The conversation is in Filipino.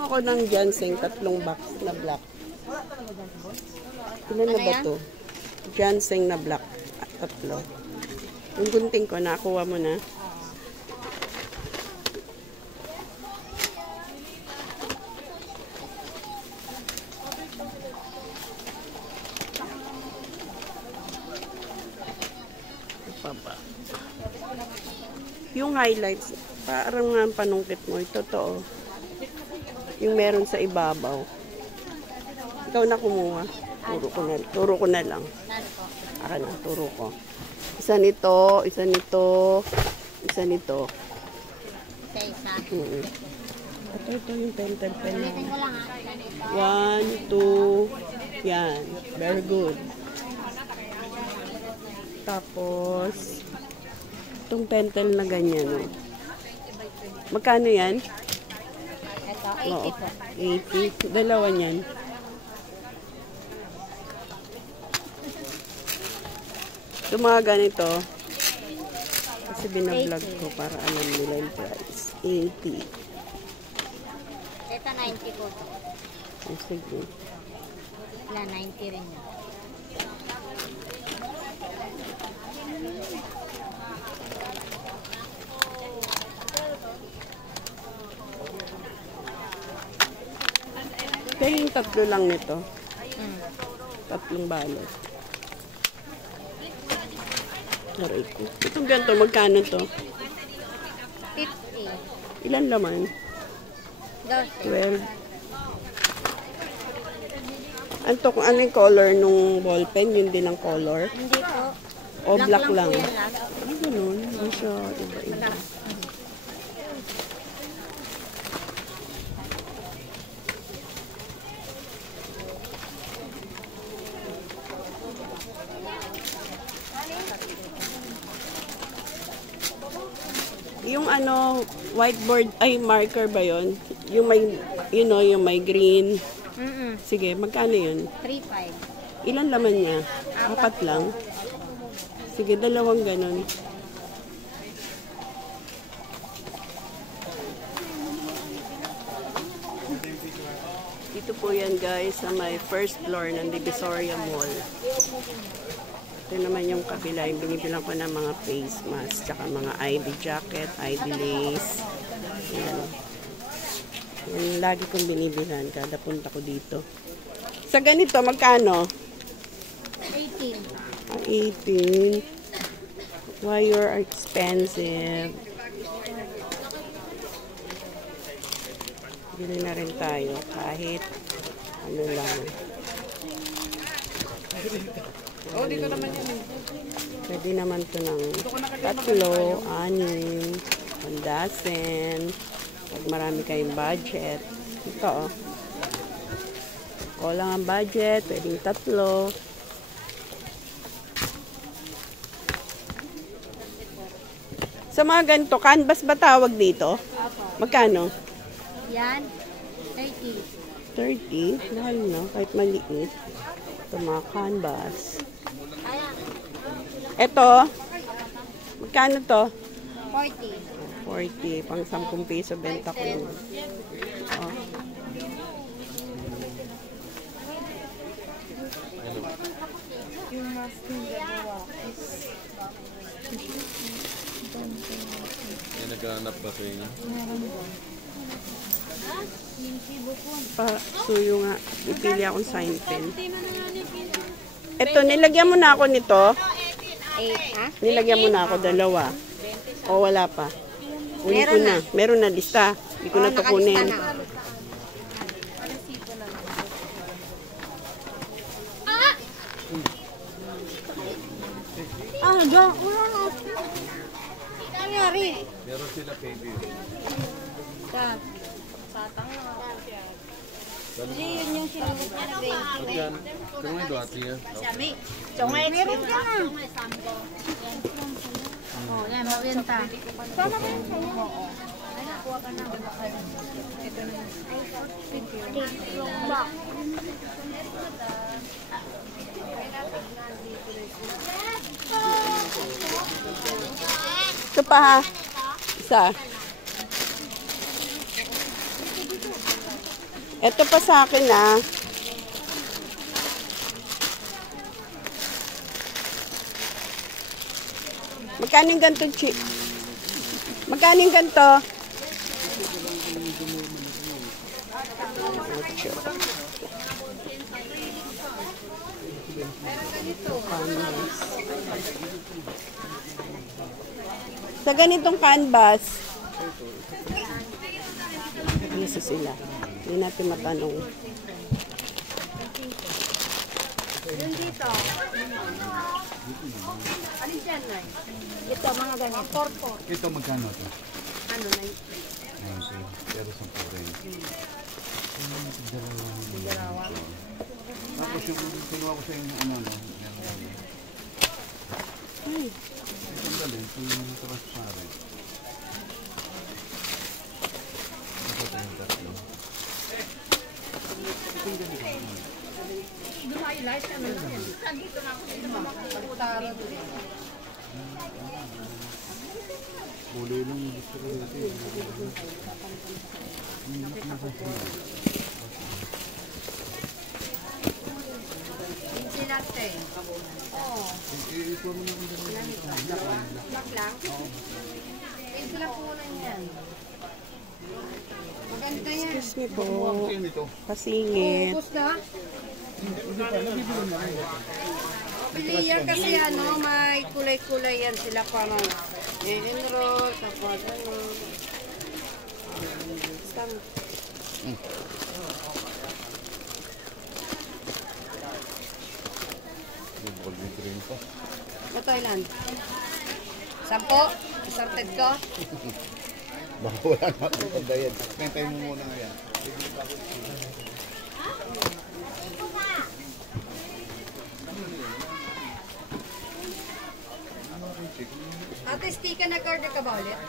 Kuha ko ng ginseng, 3 box na black. Ilan na ba to? Ginseng na black. 3. Yung gunting ko, nakuha mo na. Yung highlights, parang nga panungkit mo. Totoo. Yung meron sa ibabaw. Ikaw na kumuha. Turo ko na lang. Aka na, turo ko. Isa nito, isa nito, isa nito. Isa. Ito yung pentel pen. 1, 2, yan. Very good. Tapos, itong pentel na ganyan. Oh. Magkano yan? Ito, 80 po. 80. Dalawa niyan. Ito mga ganito. Kasi binablog ko para alam nila yung price. 80. Ito, 90 po. Sige. Wala, 90 rin yan. Kaya yung 3 lang nito. 3 balot. Aray ko. Itong ganito, magkano to? 50. Ilan laman? 12. 12. Ano yung color nung ballpen? Yun din ang color? Hindi po. O black lang? Po yan lahat. Ay, ganun. Hindi siya iba-iba. Yung ano, whiteboard, ay marker ba yon? Yung may, you know, yung may green. Sige, magkano yun? 3.5. Ilan laman niya? 4 lang. Sige, 2 ganun. Dito po yan guys, sa may first floor ng Divisoria Mall. Ito naman yung kabila, yung binibilang ko ng mga face mask, tsaka mga ID jacket, ID lace. Yan. Yan lagi kong binibilan kada punta ko dito. Sa ganito, magkano? 18. 18. Why you're expensive? Bili na rin tayo kahit ano lang. Oh, dito naman yan eh. Pwede naman to ng 3, 6, 1 dozen. Pag marami kayong budget. Ito oh. O lang ang budget, pwedeng 3. Sa mga ganito, canvas ba tawag dito? Magkano? Yan, 30. 30? Mahal no? Kahit maliit. Ito mga canvas. Ito, magkano to? 40. 40. Pang 10 piso benta ko yun. Oh. May naghahanap ba sa inyo? Suyo nga. Ipili akong sign pen. Ito, nilagyan mo na ako nito. 8, ha? Nilagyan mo na ako 2. O wala pa. Uli ko na. Meron na lista. Hindi ko na ito kunin. Ah, dyan. Wala na. Nangyari. Meron sila baby. Hindi, yun yung sinabot niya na 20. Pagyan, kung may doati yan. Meron ka na. Oh, yan, mabenta. Sana ba yun sa'yo? Oo. Ay, nakuha ka na. Ito na. Thank you. Ito pa ha. Isa. Ito pa sa akin ah. Magkano yung ganito, Chi? Magkano yung ganito? Sa ganitong canvas, isa sila. Hindi natin matanong. Yung dito. Ano dyan, Ray? Ito, mga ganyan. Porpo. Ito magkano to? Ano, 90. Pero 10 rin. dalawa. Tapos yung kinuha ko sa inyo, ano, Ito galing, yung transparent. Ito yung tatlo. Kulay lang gusto ko dito. Hindi natin. Oo. Black lang? Ito lang po lang yan. Maganda yan. Excuse me po. Ano ito? Kasingit. Ubus na? Pili yan kasi ano, may kulay-kulay yan sila parang enroll, tapos ano. Yung golden green pa. Ito ilan? 10? Isarted ko? Baka wala na akong pagdayad. Pintay mo muna nga yan. Ate, sticker nag-order ka ba ulit?